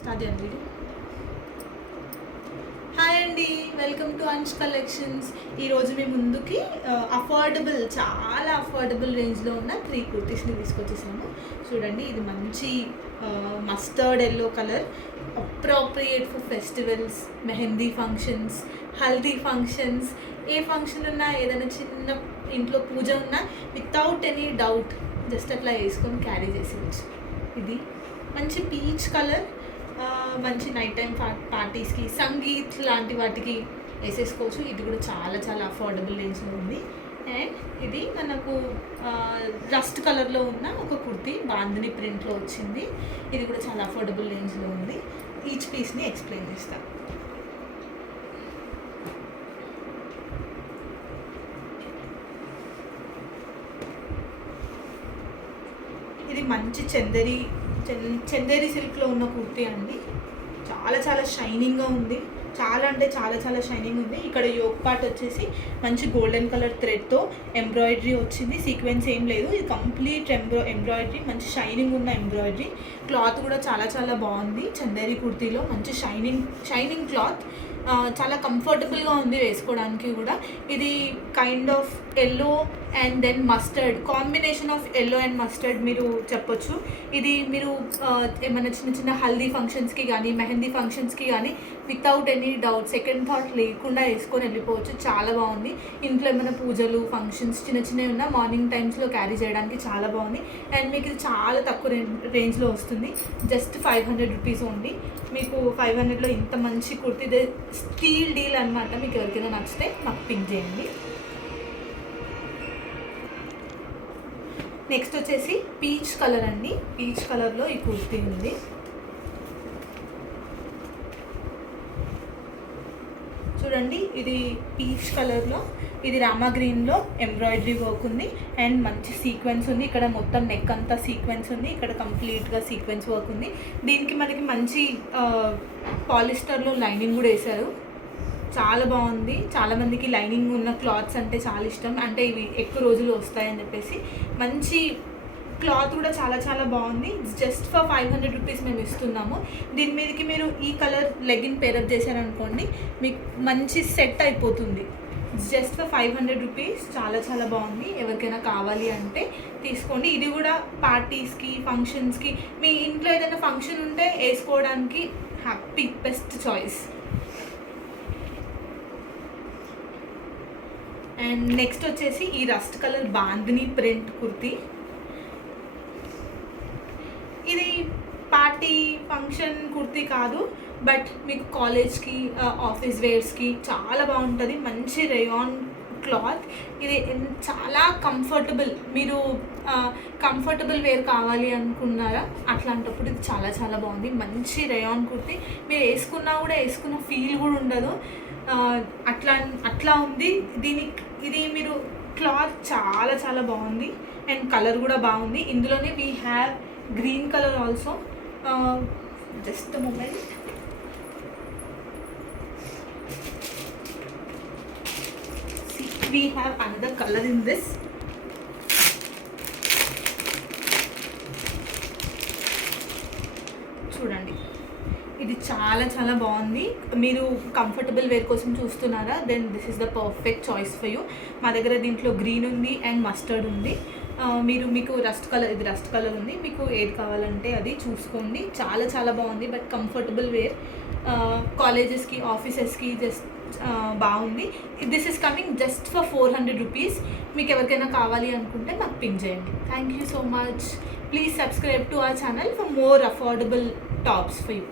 Start చేయండి video. Hi అండి, welcome to Ansh collections. ఈరోజు మీ ముందుకి చాలా అఫోర్డబుల్ రేంజ్లో ఉన్న 3 కుర్తీస్ని తీసుకొచ్చేసాము. చూడండి, ఇది మంచి mustard yellow colour, appropriate for festivals, mehndi functions, haldi functions. A function ఉన్నా, ఏదైనా చిన్న ఇంట్లో పూజ ఉన్నా వితౌట్ ఎనీ డౌట్ జస్ట్ అట్లా వేసుకొని క్యారీ చేసేయచ్చు. ఇది మంచి పీచ్ కలర్, మంచి నైట్ టైం పార్టీస్కి, సంగీత్ లాంటి వాటికి వేసేసుకోవచ్చు. ఇది కూడా చాలా అఫోర్డబుల్ రేంజ్లో ఉంది. అండ్ ఇది మనకు రస్ట్ కలర్లో ఉన్న ఒక కుర్తీ బాందిని ప్రింట్లో వచ్చింది. ఇది కూడా చాలా అఫోర్డబుల్ రేంజ్లో ఉంది. ఈచ్ పీస్ని ఎక్స్ప్లెయిన్ చేస్తాను. ఇది మంచి చందేరి సిల్క్లో ఉన్న కుర్తీ అండి. చాలా షైనింగ్గా ఉంది. చాలా షైనింగ్ ఉంది. ఇక్కడ యోక్ పార్ట్ వచ్చేసి మంచి గోల్డెన్ కలర్ థ్రెడ్తో ఎంబ్రాయిడరీ వచ్చింది. సీక్వెన్స్ ఏం లేదు, ఇది కంప్లీట్ ఎంబ్రాయిడరీ, మంచి షైనింగ్ ఉన్న ఎంబ్రాయిడరీ. క్లాత్ కూడా చాలా బాగుంది. చందేరి కుర్తీలో మంచి షైనింగ్ క్లాత్, చాలా కంఫర్టబుల్గా ఉంది వేసుకోవడానికి కూడా. ఇది kind of yellow and then mustard, combination of yellow and mustard మీరు చెప్పొచ్చు. ఇది మీరు ఏమైనా చిన్న హల్దీ ఫంక్షన్స్కి కానీ, మెహందీ ఫంక్షన్స్కి కానీ without any doubt, second thought లేకుండా వేసుకొని వెళ్ళిపోవచ్చు. చాలా బాగుంది. ఇంట్లో ఏమైనా పూజలు, ఫంక్షన్స్ చిన్నవి ఉన్నా మార్నింగ్ టైమ్స్లో క్యారీ చేయడానికి చాలా బాగుంది. అండ్ మీకు ఇది చాలా తక్కువ రేంజ్లో వస్తుంది. Just 500 rupees only. మీకు 500లో ఇంత మంచి కుర్తీ, స్టీల్ డీల్ అనమాట. మీకు ఎవరికైనా నచ్చితే నాకు పింక్ చేయండి. నెక్స్ట్ వచ్చేసి పీచ్ కలర్ అండి. పీచ్ కలర్లో ఈ కుర్తీ ఉంది. చూడండి, ఇది పీచ్ కలర్లో, ఇది రామా గ్రీన్లో ఎంబ్రాయిడరీ వర్క్ ఉంది అండ్ మంచి సీక్వెన్స్ ఉంది. ఇక్కడ మొత్తం నెక్ అంతా సీక్వెన్స్ ఉంది, ఇక్కడ కంప్లీట్గా సీక్వెన్స్ వర్క్ ఉంది. దీనికి మనకి మంచి పాలిస్టర్లో లైనింగ్ కూడా వేశారు. చాలా బాగుంది. చాలామందికి లైనింగ్ ఉన్న క్లాత్స్ అంటే చాలా ఇష్టం, అంటే ఇవి ఎక్కువ రోజులు వస్తాయని చెప్పేసి. మంచి క్లాత్ కూడా చాలా బాగుంది. జస్ట్ ఫర్ 500 రూపీస్ మేము ఇస్తున్నాము. దీని మీదకి మీరు ఈ కలర్ లెగిన్ పేరప్ చేశారనుకోండి, మీకు మంచి సెట్ అయిపోతుంది. Just for 500 rupees. చాలా బాగుంది. ఎవరికైనా కావాలి అంటే తీసుకోండి. ఇది కూడా పార్టీస్కి, ఫంక్షన్స్కి, మీ ఇంట్లో ఏదైనా ఫంక్షన్ ఉంటే వేసుకోవడానికి బెస్ట్ చాయిస్. అండ్ నెక్స్ట్ వచ్చేసి ఈ rust colour bandhani print kurti. ఇది పార్టీ ఫంక్షన్ కుర్తీ కాదు, బట్ మీకు కాలేజ్కి, ఆఫీస్ వేర్స్కి చాలా బాగుంటుంది. మంచి రేయాన్ క్లాత్. ఇది చాలా కంఫర్టబుల్. మీరు కంఫర్టబుల్ వేర్ కావాలి అనుకున్నారా, అట్లాంటప్పుడు ఇది చాలా బాగుంది. మంచి రేయాన్ కుర్తీ. మీరు వేసుకున్నా కూడా వేసుకున్న ఫీల్ కూడా ఉండదు. అట్లా ఉంది. ఇది మీరు క్లాత్ చాలా బాగుంది అండ్ కలర్ కూడా బాగుంది. ఇందులోనే we have green colour also. Just moment. We have another color in this. చూడండి, ఇది చాలా బాగుంది. మీరు కంఫర్టబుల్ వేర్ కోసం చూస్తున్నారా, then this is the perfect choice for you. మా దగ్గర దీంట్లో గ్రీన్ ఉంది అండ్ మస్టర్డ్ ఉంది. మీకు రస్ట్ కలర్ ఉంది. మీకు ఏది కావాలంటే అది చూసుకోండి. చాలా బాగుంది. బట్ కంఫర్టబుల్ వేర్, కాలేజెస్కి, ఆఫీసెస్కి జస్ట్ బాగుంది. This is coming just for 400 rupees. మీకు ఎవరికైనా కావాలి అనుకుంటే మాకు పింక్ చేయండి. Thank you so much. Please subscribe to our channel for more affordable tops for you.